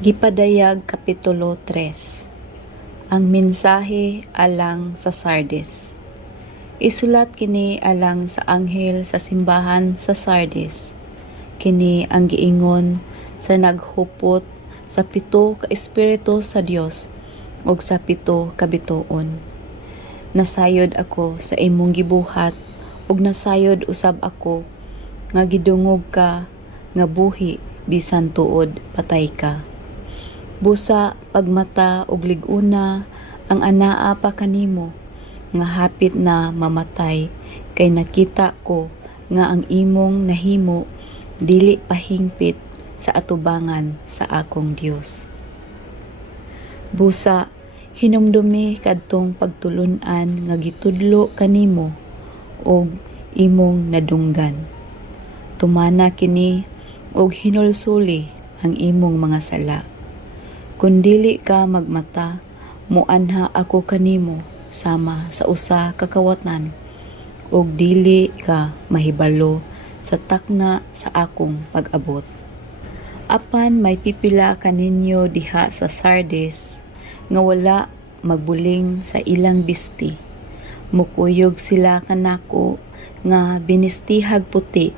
Gipadayag Kapitulo 3. Ang mensahe alang sa Sardis. Isulat kini alang sa anghel sa simbahan sa Sardis. Kini ang giingon sa naghupot sa 7 ka espiritu sa Dios ug sa 7 ka bituon. Nasayod ako sa imong gibuhat ug nasayod usab ako nga gidungog ka nga buhi bisan tuod patay ka. Busa pagmata ug lig-una ang anaa pa kanimo nga hapit na mamatay kay nakita ko nga ang imong nahimo dili pahingpit sa atubangan sa akong Dios. Busa hinumdumi kadtong pagtulun-an nga gitudlo kanimo og imong nadunggan. Tumana kini og hinulsuli ang imong mga sala. Kung dili ka magmata, muanha ako kanimo sama sa usa ka kawatan ug dili ka mahibalo sa takna sa akong pag-abot. Apan may pipila kaninyo diha sa Sardis nga wala magbuling sa ilang bisti. Mukuyog sila kanako nga binistihag puti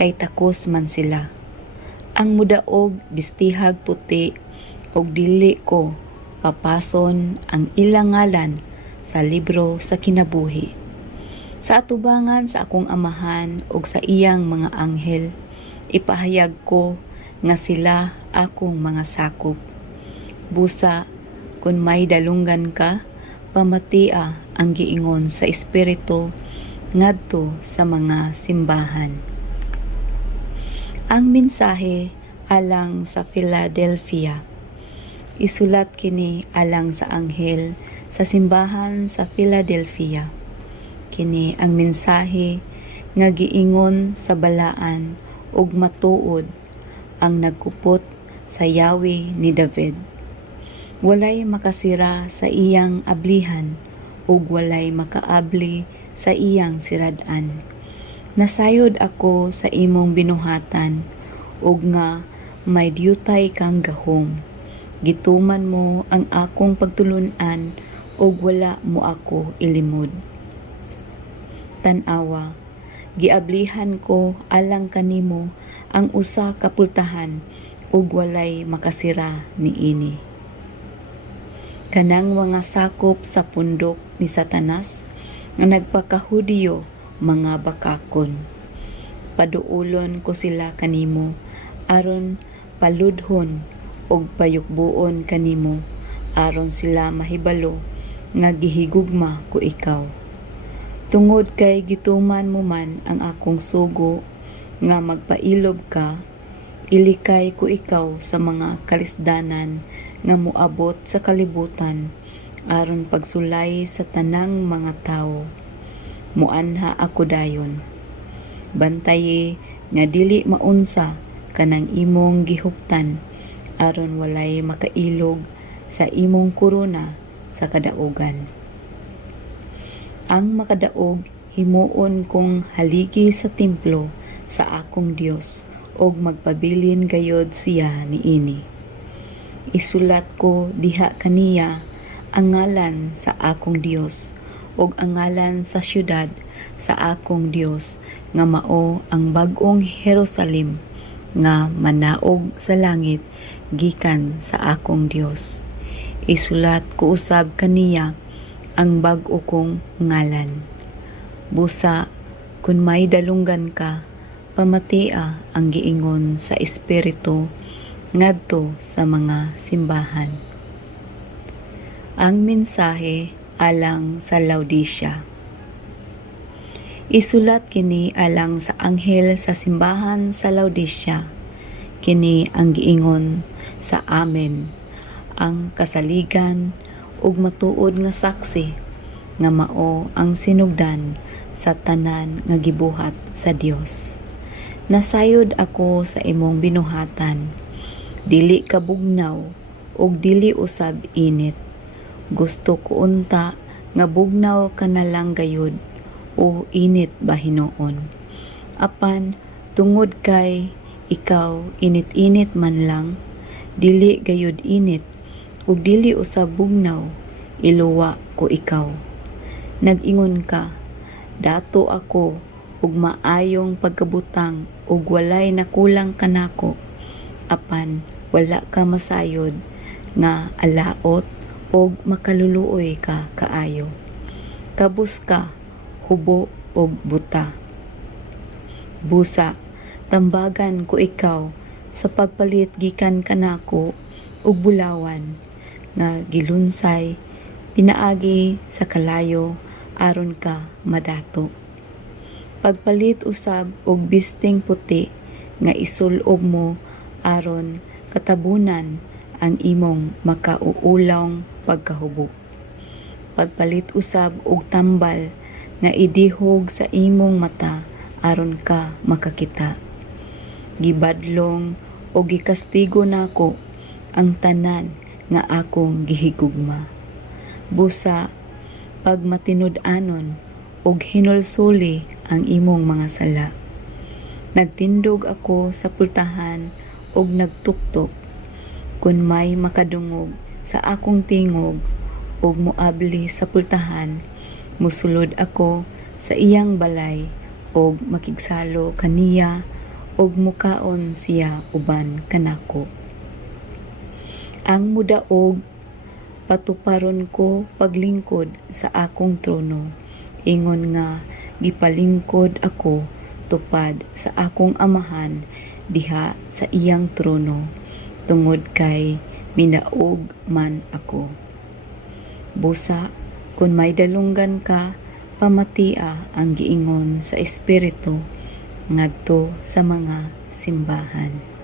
kay takos man sila. Ang mudaog bistihag puti ug dili ko papason ang ilang ngalan sa libro sa kinabuhi. Sa atubangan sa akong amahan ug sa iyang mga anghel, ipahayag ko nga sila akong mga sakop. Busa, kung may dalunggan ka, pamatia ang giingon sa espiritu ngadto sa mga simbahan. Ang mensahe alang sa Philadelphia. Isulat kini alang sa anghel sa simbahan sa Philadelphia. Kini ang mensahe nga giingon sa balaan ug matuod ang nagkupot sa yawi ni David. Walay makasira sa iyang ablihan ug walay makaabli sa iyang sirad-an. Nasayod ako sa imong binuhatan ug nga may diyutay kang gahom. Gituman mo ang akong pagtulun-an ug wala mo ako ilimod. Tan-awa, giablihan ko alang kanimo ang usa ka pultahan ug walay makasira niini. Kanang mga sakop sa pundok ni Satanas nga nagpakahudiyo mga bakakon. Paduulon ko sila kanimo aron paludhon og payukbuon kanimo aron sila mahibalo nga gihigugma ko ikaw. Tungod kay gituman mo man ang akong sugo nga magpailob ka, ilikay ko ikaw sa mga kalisdanan nga moabot sa kalibutan aron pagsulay sa tanang mga tawo. Muanha ako dayon. Bantaye nga dili maunsa kanang imong gihuptan aron walay makailog sa imong korona sa kadaugan. Ang makadaog himuon kong haligi sa templo sa akong Dios og magpabilin gayod siya niini. Isulat ko diha kaniya ang ngalan sa akong Dios ug ang ngalan sa syudad sa akong Dios nga mao ang bag-ong Jerusalem nga manaog sa langit gikan sa akong Dios. Isulat ko usab kaniya ang bag-o kong ngalan. Busa, kung may dalunggan ka, pamatia ang giingon sa espiritu ngadto sa mga simbahan. Ang mensahe alang sa Laodicea. Isulat kini alang sa anghel sa simbahan sa Laodicea. Kini ang giingon sa Amen, ang kasaligan ug matuod nga saksi nga mao ang sinugdan sa tanan nga gibuhat sa Dios. Nasayod ako sa imong binuhatan, dili ka bugnaw ug dili usab init. Gusto ko unta nga bugnaw ka na lang gayud o init ba hinuon. Apan tungod kay ikaw init-init man lang, dili gayud init, ug dili usab bugnaw, iluwa ko ikaw. Nag-ingon ka, dato ako ug maayong pagkabutang ug walay nakulang kanako, apan wala ka masayod nga alaot ug makaluluoy ka kaayo. Kabus ka, hubo ug buta. Busa, tambagan ko ikaw sa pagpalit gikan kanako ug bulawan nga gilunsay pinaagi sa kalayo aron ka madato. Pagpalit usab og bisting puti nga isulob mo aron katabunan ang imong makauulawng pagkahubo. Pagpalit usab og tambal nga idihog sa imong mata aron ka makakita. Gibadlong o gikastigo nako ang tanan nga akong gihigugma. Busa, pag matinud-anon og hinulsuli ang imong mga sala. Nagtindog ako sa pultahan og nagtuktok. Kung may makadungog sa akong tingog og muabli sa pultahan, musulod ako sa iyang balay og makigsalo kaniya og mukaon siya uban kanako. Ang mudaog patuparon ko paglingkod sa akong trono, ingon nga gipalingkod ako tupad sa akong amahan diha sa iyang trono, tungod kay minaog man ako. Busa, kung may dalunggan ka, pamatia ang giingon sa espiritu ngadto sa mga simbahan.